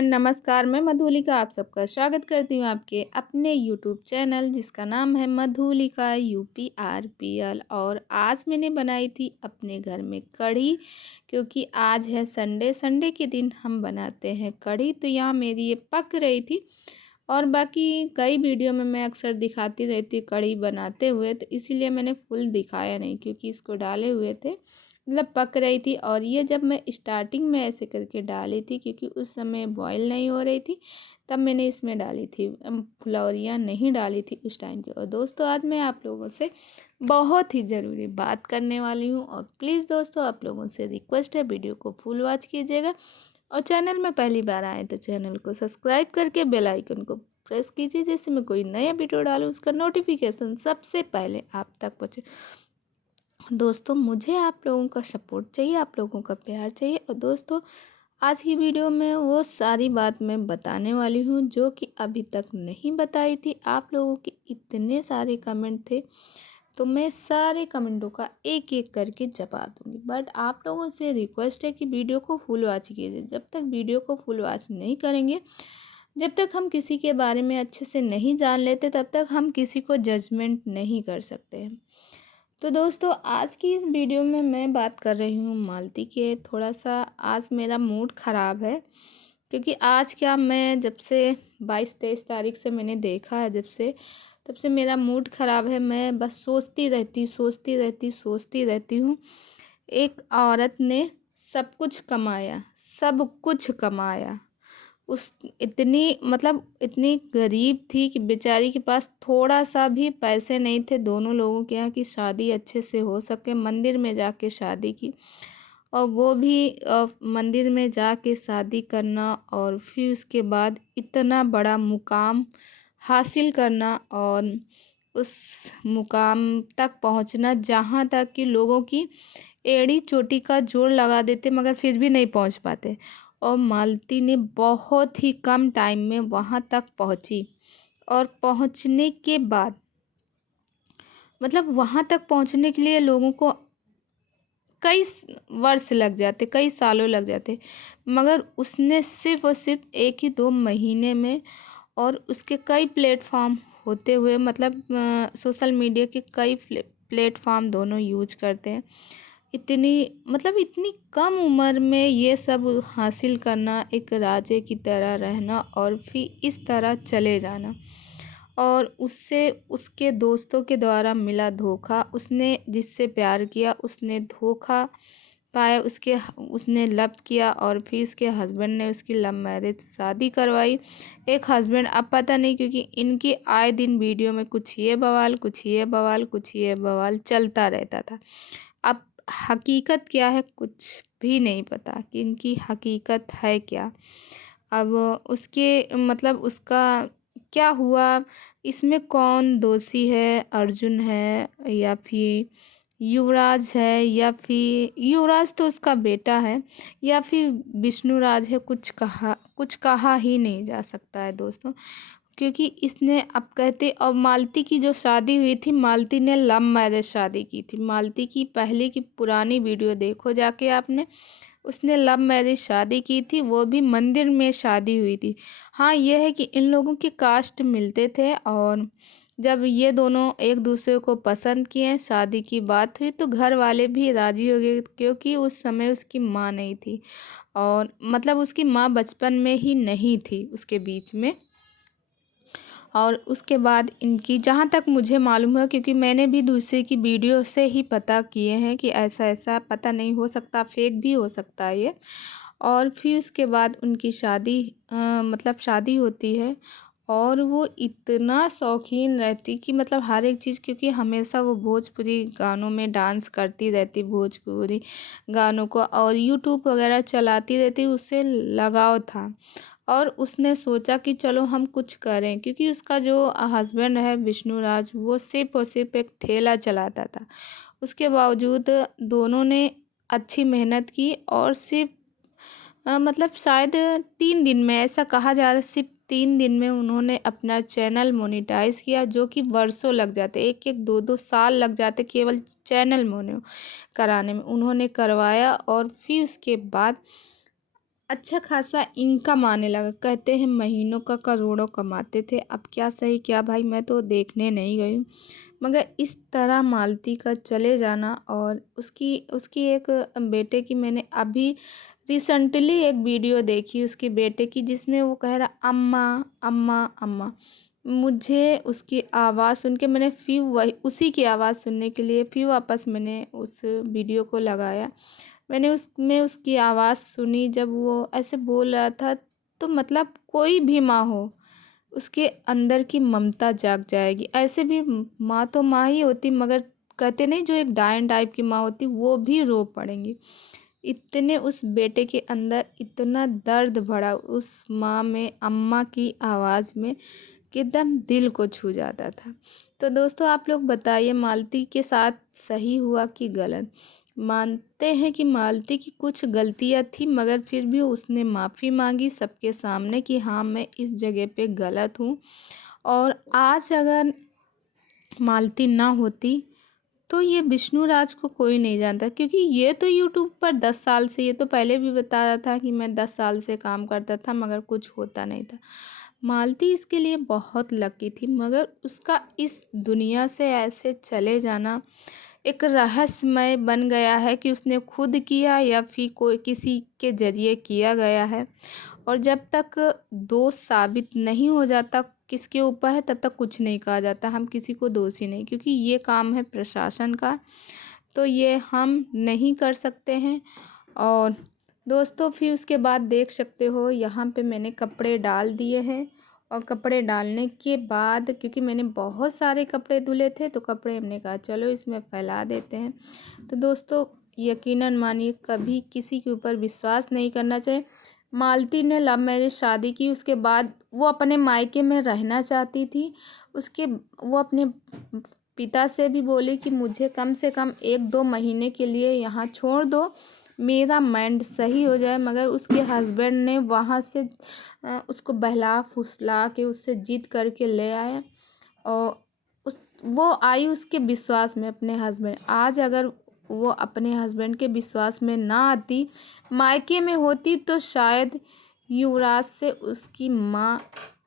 Friend, नमस्कार। मैं मधुलिका आप सबका स्वागत करती हूँ आपके अपने यूट्यूब चैनल जिसका नाम है मधुलिका UPRPL। और आज मैंने बनाई थी अपने घर में कढ़ी, क्योंकि आज है संडे। संडे के दिन हम बनाते हैं कढ़ी। तो यहाँ मेरी ये पक रही थी और बाकी कई वीडियो में मैं अक्सर दिखाती रहती हूँ कढ़ी बनाते हुए, तो इसीलिए मैंने फुल दिखाया नहीं क्योंकि इसको डाले हुए थे, मतलब पक रही थी। और ये जब मैं स्टार्टिंग में ऐसे करके डाली थी क्योंकि उस समय बॉईल नहीं हो रही थी, तब मैंने इसमें डाली थी, फुलौरियाँ नहीं डाली थी उस टाइम की। और दोस्तों, आज मैं आप लोगों से बहुत ही ज़रूरी बात करने वाली हूँ। और प्लीज़ दोस्तों, आप लोगों से रिक्वेस्ट है, वीडियो को फुल वॉच कीजिएगा। और चैनल में पहली बार आए तो चैनल को सब्सक्राइब करके बेल आइकन को प्रेस कीजिए, जैसे मैं कोई नया वीडियो डालूँ उसका नोटिफिकेशन सबसे पहले आप तक पहुँचे। दोस्तों, मुझे आप लोगों का सपोर्ट चाहिए, आप लोगों का प्यार चाहिए। और दोस्तों, आज की वीडियो में वो सारी बात मैं बताने वाली हूँ जो कि अभी तक नहीं बताई थी। आप लोगों के इतने सारे कमेंट थे, तो मैं सारे कमेंटों का एक एक करके जवाब दूंगी। बट आप लोगों से रिक्वेस्ट है कि वीडियो को फुल वॉच कीजिए। जब तक वीडियो को फुल वॉच नहीं करेंगे, जब तक हम किसी के बारे में अच्छे से नहीं जान लेते, तब तक हम किसी को जजमेंट नहीं कर सकते हैं। तो दोस्तों, आज की इस वीडियो में मैं बात कर रही हूँ मालती के। थोड़ा सा आज मेरा मूड ख़राब है क्योंकि आज क्या, मैं जब से 22-23 तारीख से मैंने देखा है, जब से तब से मेरा मूड ख़राब है। मैं बस सोचती रहती हूँ। एक औरत ने सब कुछ कमाया, उस इतनी मतलब इतनी गरीब थी कि बेचारी के पास थोड़ा सा भी पैसे नहीं थे दोनों लोगों के यहाँ की शादी अच्छे से हो सके। मंदिर में जाके शादी की, और वो भी मंदिर में जाके शादी करना, और फिर उसके बाद इतना बड़ा मुकाम हासिल करना, और उस मुकाम तक पहुंचना जहां तक कि लोगों की एड़ी चोटी का जोड़ लगा देते मगर फिर भी नहीं पहुंच पाते। और मालती ने बहुत ही कम टाइम में वहां तक पहुंची। और पहुंचने के बाद, मतलब वहां तक पहुंचने के लिए लोगों को वर्ष लग जाते, कई सालों लग जाते, मगर उसने सिर्फ और सिर्फ 1 ही 2 महीने में, और उसके कई प्लेटफॉर्म होते हुए, मतलब सोशल मीडिया के कई प्लेटफॉर्म दोनों यूज करते हैं। इतनी मतलब इतनी कम उम्र में ये सब हासिल करना, एक राजे की तरह रहना, और फिर इस तरह चले जाना। और उससे उसके दोस्तों के द्वारा मिला धोखा। उसने जिससे प्यार किया उसने धोखा पाया, उसने लव किया, और फिर उसके हस्बैंड ने उसकी लव मैरिज शादी करवाई। एक हस्बैंड, अब पता नहीं, क्योंकि इनकी आए दिन वीडियो में कुछ ये बवाल, कुछ ये बवाल, कुछ ये बवाल चलता रहता था। अब हकीकत क्या है कुछ भी नहीं पता कि इनकी हकीकत है क्या। अब उसके मतलब उसका क्या हुआ, इसमें कौन दोषी है, अर्जुन है या फिर युवराज है, या फिर युवराज तो उसका बेटा है, या फिर विष्णुराज है, कुछ कहा ही नहीं जा सकता है दोस्तों। क्योंकि इसने, अब कहते, और मालती की जो शादी हुई थी, मालती ने लव मैरिज शादी की थी। मालती की पहले की पुरानी वीडियो देखो जाके आपने, उसने लव मैरिज शादी की थी, वो भी मंदिर में शादी हुई थी। हाँ, यह है कि इन लोगों के कास्ट मिलते थे, और जब ये दोनों एक दूसरे को पसंद किए, शादी की बात हुई, तो घर वाले भी राजी हो गए, क्योंकि उस समय उसकी माँ नहीं थी, और मतलब उसकी माँ बचपन में ही नहीं थी उसके बीच में। और उसके बाद इनकी, जहाँ तक मुझे मालूम है, क्योंकि मैंने भी दूसरे की वीडियो से ही पता किए हैं कि ऐसा ऐसा, पता नहीं, हो सकता फेक भी हो सकता है ये। और फिर उसके बाद उनकी शादी, मतलब शादी होती है। और वो इतना शौकीन रहती कि मतलब हर एक चीज़, क्योंकि हमेशा वो भोजपुरी गानों में डांस करती रहती, भोजपुरी गानों को, और यूट्यूब वगैरह चलाती रहती, उससे लगाव था। और उसने सोचा कि चलो हम कुछ करें, क्योंकि उसका जो हस्बैंड है विष्णुराज, वो सिर्फ और सिर्फ एक ठेला चलाता था। उसके बावजूद दोनों ने अच्छी मेहनत की, और सिर्फ मतलब शायद 3 दिन में, ऐसा कहा जा रहा है, सिर्फ 3 दिन में उन्होंने अपना चैनल मोनेटाइज किया, जो कि वर्षों लग जाते, 1-1 2-2 साल लग जाते केवल चैनल मोने कराने में। उन्होंने करवाया, और फिर उसके बाद अच्छा खासा इनकम आने लगा। कहते हैं महीनों का करोड़ों कमाते थे। अब क्या सही क्या भाई, मैं तो देखने नहीं गई हूँ। मगर इस तरह मालती का चले जाना, और उसकी उसकी एक बेटे की मैंने अभी रिसेंटली एक वीडियो देखी उसके बेटे की, जिसमें वो कह रहा अम्मा अम्मा अम्मा। मुझे उसकी आवाज़ सुन के मैंने फिर वही उसी की आवाज़ सुनने के लिए फिर वापस मैंने उस वीडियो को लगाया। मैंने उसमें उसकी आवाज़ सुनी जब वो ऐसे बोल रहा था, तो मतलब कोई भी माँ हो, उसके अंदर की ममता जाग जाएगी। ऐसे भी माँ तो माँ ही होती, मगर कहते नहीं जो एक डायन टाइप की माँ होती वो भी रो पड़ेंगी। इतने उस बेटे के अंदर इतना दर्द भरा उस माँ में, अम्मा की आवाज़ में, कि एकदम दिल को छू जाता था। तो दोस्तों आप लोग बताइए मालती के साथ सही हुआ कि गलत। मानते हैं कि मालती की कुछ गलतियाँ थी, मगर फिर भी उसने माफ़ी मांगी सबके सामने कि हाँ मैं इस जगह पे गलत हूँ। और आज अगर मालती ना होती तो ये विष्णु राज को कोई नहीं जानता, क्योंकि ये तो यूट्यूब पर 10 साल से, ये तो पहले भी बता रहा था कि मैं 10 साल से काम करता था मगर कुछ होता नहीं था। मालती इसके लिए बहुत लकी थी, मगर उसका इस दुनिया से ऐसे चले जाना एक रहस्यमय बन गया है कि उसने खुद किया या फिर कोई किसी के जरिए किया गया है। और जब तक दोष साबित नहीं हो जाता किसके ऊपर है, तब तक कुछ नहीं कहा जाता। हम किसी को दोषी नहीं, क्योंकि ये काम है प्रशासन का, तो ये हम नहीं कर सकते हैं। और दोस्तों फिर उसके बाद देख सकते हो यहाँ पे मैंने कपड़े डाल दिए हैं। और कपड़े डालने के बाद, क्योंकि मैंने बहुत सारे कपड़े धुले थे, तो कपड़े हमने कहा चलो इसमें फैला देते हैं। तो दोस्तों यकीनन मानिए कभी किसी के ऊपर विश्वास नहीं करना चाहिए। मालती ने लव मैरिज शादी की, उसके बाद वो अपने मायके में रहना चाहती थी। उसके वो अपने पिता से भी बोली कि मुझे कम से कम 1-2 महीने के लिए यहाँ छोड़ दो, मेरा माइंड सही हो जाए। मगर उसके हस्बैंड ने वहाँ से उसको बहला फुसला के उससे जिद करके ले आए। और उस वो आई उसके विश्वास में, अपने हस्बैंड। आज अगर वो अपने हस्बैंड के विश्वास में ना आती, मायके में होती, तो शायद युवराज से उसकी माँ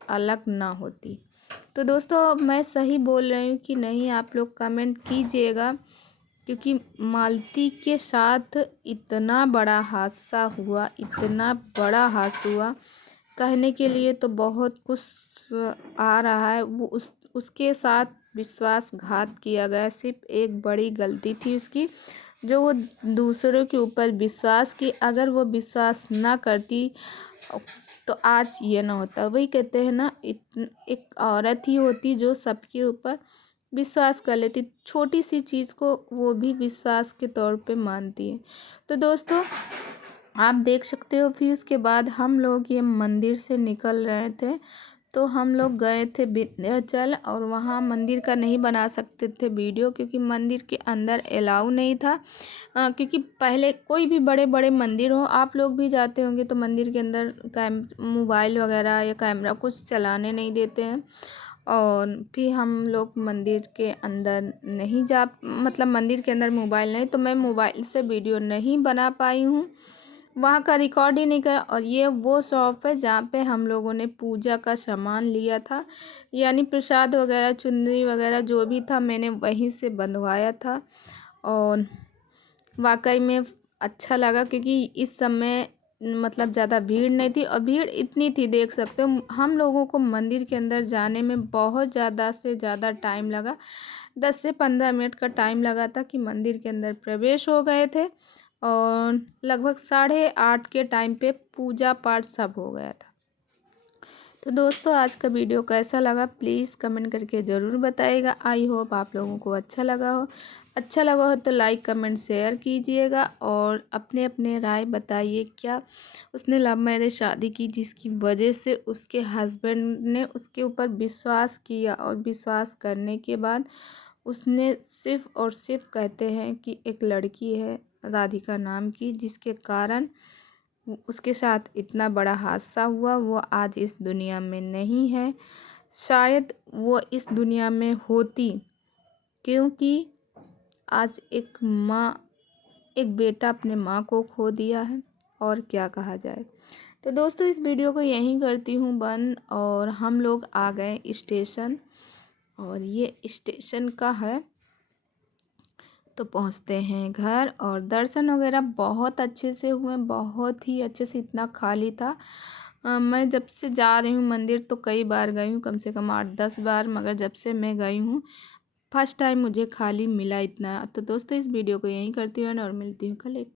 अलग ना होती। तो दोस्तों मैं सही बोल रही हूँ कि नहीं, आप लोग कमेंट कीजिएगा। क्योंकि मालती के साथ इतना बड़ा हादसा हुआ, इतना बड़ा हादसा हुआ, कहने के लिए तो बहुत कुछ आ रहा है। वो उसके साथ विश्वासघात किया गया। सिर्फ एक बड़ी गलती थी उसकी, जो वो दूसरों के ऊपर विश्वास की। अगर वो विश्वास ना करती तो आज ये ना होता। वही कहते हैं ना, एक औरत ही होती जो सबके ऊपर विश्वास कर लेती, छोटी सी चीज़ को वो भी विश्वास के तौर पे मानती है। तो दोस्तों आप देख सकते हो, फिर उसके बाद हम लोग ये मंदिर से निकल रहे थे, तो हम लोग गए थे विंध्याचल। और वहाँ मंदिर का नहीं बना सकते थे वीडियो, क्योंकि मंदिर के अंदर अलाउ नहीं था। क्योंकि पहले कोई भी बड़े बड़े मंदिर हो, आप लोग भी जाते होंगे, तो मंदिर के अंदर मोबाइल वगैरह या कैमरा कुछ चलाने नहीं देते हैं। और फिर हम लोग मंदिर के अंदर नहीं जा, मतलब मंदिर के अंदर मोबाइल नहीं, तो मैं मोबाइल से वीडियो नहीं बना पाई हूँ, वहाँ का रिकॉर्ड ही नहीं करा। और ये वो शॉप है जहाँ पे हम लोगों ने पूजा का सामान लिया था, यानी प्रसाद वगैरह, चुनरी वगैरह जो भी था मैंने वहीं से बंधवाया था। और वाकई में अच्छा लगा, क्योंकि इस समय मतलब ज़्यादा भीड़ नहीं थी। और भीड़ इतनी थी, देख सकते हो, हम लोगों को मंदिर के अंदर जाने में बहुत ज़्यादा से ज़्यादा टाइम लगा। 10 से 15 मिनट का टाइम लगा था कि मंदिर के अंदर प्रवेश हो गए थे। और लगभग 8:30 के टाइम पे पूजा पाठ सब हो गया था। तो दोस्तों आज का वीडियो कैसा लगा प्लीज़ कमेंट करके ज़रूर बताइएगा। आई होप आप लोगों को अच्छा लगा हो। अच्छा लगा हो तो लाइक कमेंट शेयर कीजिएगा, और अपने अपने राय बताइए। क्या उसने लव मैरिज शादी की जिसकी वजह से उसके हस्बैंड ने उसके ऊपर विश्वास किया, और विश्वास करने के बाद उसने सिर्फ और सिर्फ, कहते हैं कि एक लड़की है राधिका नाम की, जिसके कारण उसके साथ इतना बड़ा हादसा हुआ। वो आज इस दुनिया में नहीं है। शायद वो इस दुनिया में होती, क्योंकि आज एक माँ, एक बेटा अपने माँ को खो दिया है। और क्या कहा जाए। तो दोस्तों इस वीडियो को यहीं करती हूँ बंद, और हम लोग आ गए स्टेशन, और ये स्टेशन का है। तो पहुँचते हैं घर, और दर्शन वगैरह बहुत अच्छे से हुए, बहुत ही अच्छे से, इतना खाली था। मैं जब से जा रही हूँ मंदिर तो कई बार गई हूँ, कम से कम 8-10 बार, मगर जब से मैं गई हूँ फर्स्ट टाइम मुझे खाली मिला इतना। तो दोस्तों इस वीडियो को यहीं करती हूँ और मिलती हूँ कल एक